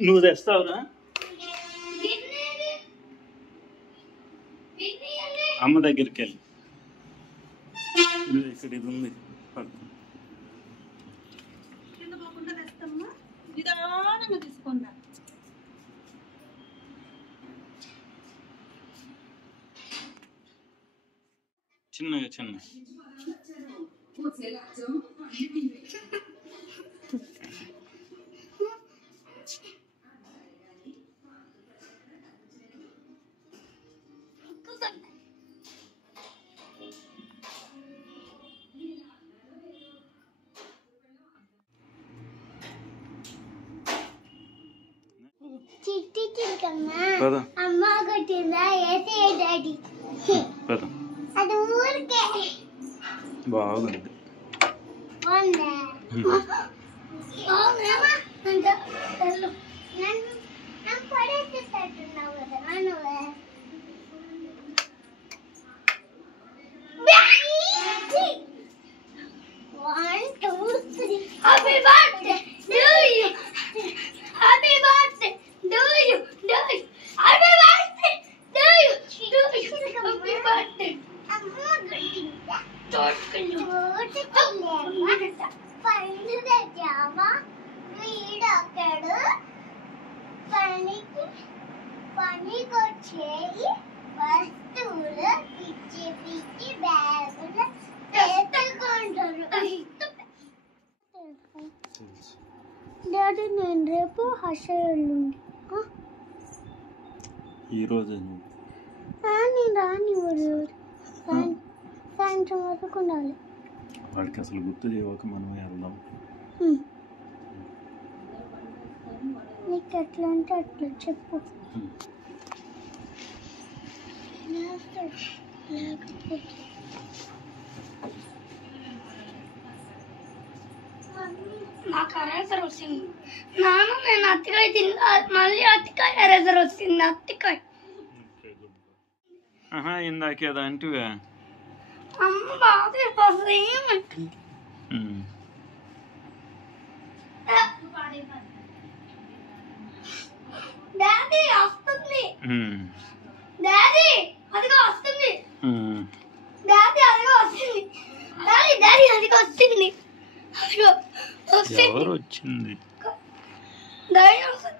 నువ్వు తెస్తావురా అమ్మ దగ్గరికి వెళ్ళి ఇక్కడ ఇది ఉంది కింద పోకుండా తెస్తామా నిదానంగా తీసుకుంటా చిన్నగా చిన్న చిట్టి చిలకమ్మా పద అమ్మ కొట్టిందా ఏసే డాడీ పద అది ఊరికే బాగుంది బాగుందా బాగుందమ్మా అంటే నన్ను పడేసేటట్టున్నావు కదా నువ్వు పండు తెచ్చావా వీడొక్కడు పనికొచ్చేయి వస్తువులు పిచ్చి పిచ్చి బ్యాగులు తెచ్చుకుంటారు. డాడీ నేను రేపు హర్షల్లుండి ఈరోజు రానివ్వరు సాయంత్రం వరకు ఉండాలి. వాడికి అసలు గుర్తు చేయక మనమే వెళ్దాం. నీకు ఎట్లా అంటే అట్లా చెప్పు. నాకు ఎరేజర్ వచ్చింది నాన్న. నేను అత్తికాయ తిన్నా మళ్ళీ అత్తికాయ ఎరేజర్ వచ్చింది. అత్తికాయ ఇందాకేదా అంటే అమ్మ బాగా ఏమంటుంది. డాడీ వస్తుంది. డాడీ అదిగో వస్తుంది. డాడీ అదిగో వస్తుంది. డాడీ అదిగో వస్తుంది. అదిగో వస్తుంది. ఎవరు వచ్చింది? డాడీ వస్తుంది.